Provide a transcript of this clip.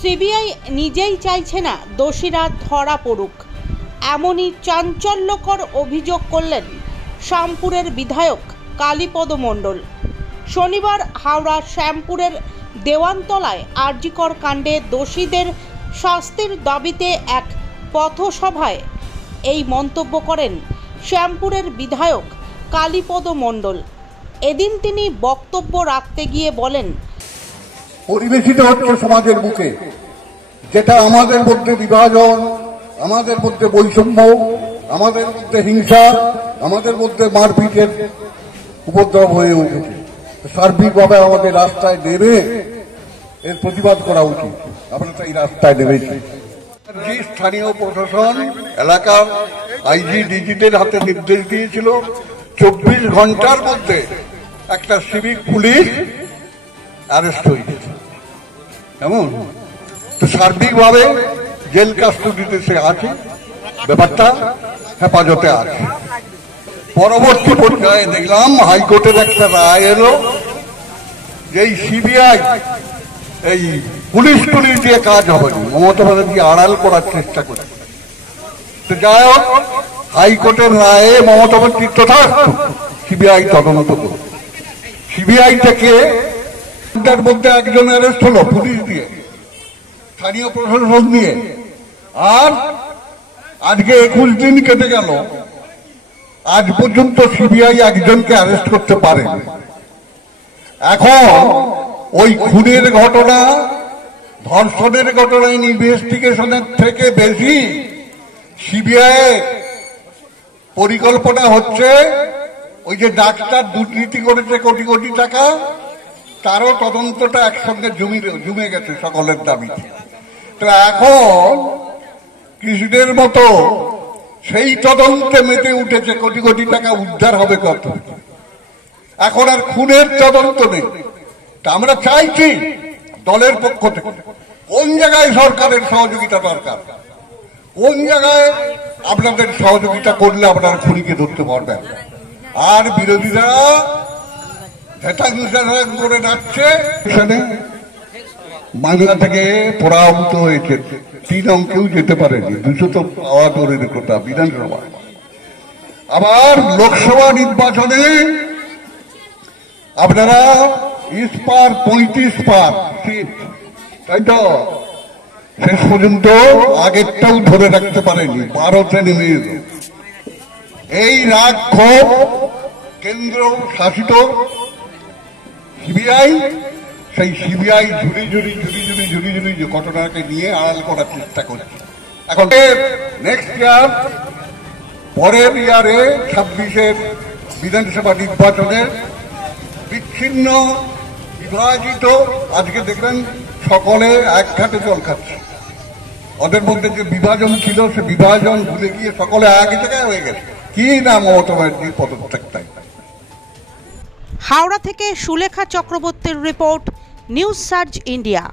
CBI নিজেই চাইছে না দোষীরা ধরা পড়ুক, এমনই চাঞ্চল্যকর অভিযোগ করলেন শ্যামপুরের বিধায়ক কালীপদ মণ্ডল। শনিবার হাওড়া শ্যামপুরের দেওয়ানতলায় আরজিকর কাণ্ডে দোষীদের শাস্তির দাবিতে এক পথসভায় এই মন্তব্য করেন শ্যামপুরের বিধায়ক কালীপদ মণ্ডল। এদিন তিনি বক্তব্য রাখতে গিয়ে বলেন, পরিবেশিত হচ্ছে সমাজের বুকে, যেটা আমাদের মধ্যে বিভাজন, আমাদের মধ্যে বৈষম্য, আমাদের মধ্যে হিংসা, আমাদের মধ্যে মারপিটের উপদ্রব হয়ে উঠেছে। সার্বিকভাবে আমাদের রাস্তায় নেমে এর প্রতিবাদ করা উচিত। আমরা তাই রাস্তায় নেমেছি। স্থানীয় প্রশাসন এলাকার আইজি ডিজিদের হাতে নির্দেশ দিয়েছিল 24 ঘন্টার মধ্যে একটা সিভিক পুলিশ অ্যারেস্ট হয়ে গেছে। এমন তো সার্বিকভাবে জেল কাস্টডিতে সে আছে, ব্যাপারটা হেফাজতে আছে। পরবর্তী পর্যায়ে দেখলাম হাইকোর্টের একটা রায় এলো যে সিবিআই এই পুলিশ দিয়ে কাজ হবে না, মমতা ব্যানার্জি আড়াল করার চেষ্টা করে। তো যাই হোক, হাইকোর্টের রায়ে মমতা ব্যানার্জি তথার্থ সিবিআই তদন্ত করবে। সিবিআই থেকে তার মধ্যে একজন অ্যারেস্ট হলো পুলিশ দিয়ে, স্থানীয় প্রশাসন দিয়ে, আর আজকে 21 দিন কেটে গেল, আজ পর্যন্ত সিবিআই একজনকে অ্যারেস্ট করতে পারেনি। এখন ওই খুনের ঘটনা, ধর্ষণের ঘটনা ইনভেস্টিগেশনের থেকে বেশি সিবিআই পরিকল্পনা হচ্ছে ওই যে ডাক্তার দুর্নীতি করেছে কোটি কোটি টাকা, তারও তদন্তটা একসঙ্গে জমে গেছে সকলের দাবিতে। তো এখন কৃষ্ণের মতো সেই তদন্তে মেতে উঠেছে কোটি কোটি টাকা উদ্ধার হবে কত। এখন আর খুনের তদন্ত নেই। তা আমরা চাইছি দলের পক্ষ থেকে কোন জায়গায় সরকারের সহযোগিতা দরকার, কোন জায়গায় আপনাদের সহযোগিতা করলে আপনারা খুনিকে ধরতে পারবেন। আর বিরোধীরা করে যাচ্ছে, বাংলা থেকে পরাভূত হয়েছে, 3 অঙ্কেও যেতে পারেনি, 200 তো পাওয়া দূরের কথা বিধানসভা। আবার লোকসভা নির্বাচনে আপনারা 35 সিট, তাই তো শেষ পর্যন্ত আগেরটাও ধরে রাখতে পারেনি, 12তে নেমে এল। এই রাগ ক্ষোভ কেন্দ্র শাসিত সিবিআই, সেই সিবিআই ঝুড়ি যে ঘটনাকে নিয়ে আড়াল করার চেষ্টা করছে। এখন নেক্সট ইয়ার, পরের ইয়ারে 26-এর বিধানসভা নির্বাচনের বিচ্ছিন্ন বিভাজিত, আজকে দেখবেন সকলে এক ঘাটে জল খাচ্ছে। ওদের মধ্যে যে বিভাজন ছিল, সে বিভাজন ভুলে গিয়ে সকলে এক জায়গায় হয়ে গেছে। কি না মমতা ব্যানার্জির পদত্যাগটাই। হাওড়া থেকে সুলেখা চক্রবর্তীর রিপোর্ট, নিউজ সার্চ ইন্ডিয়া।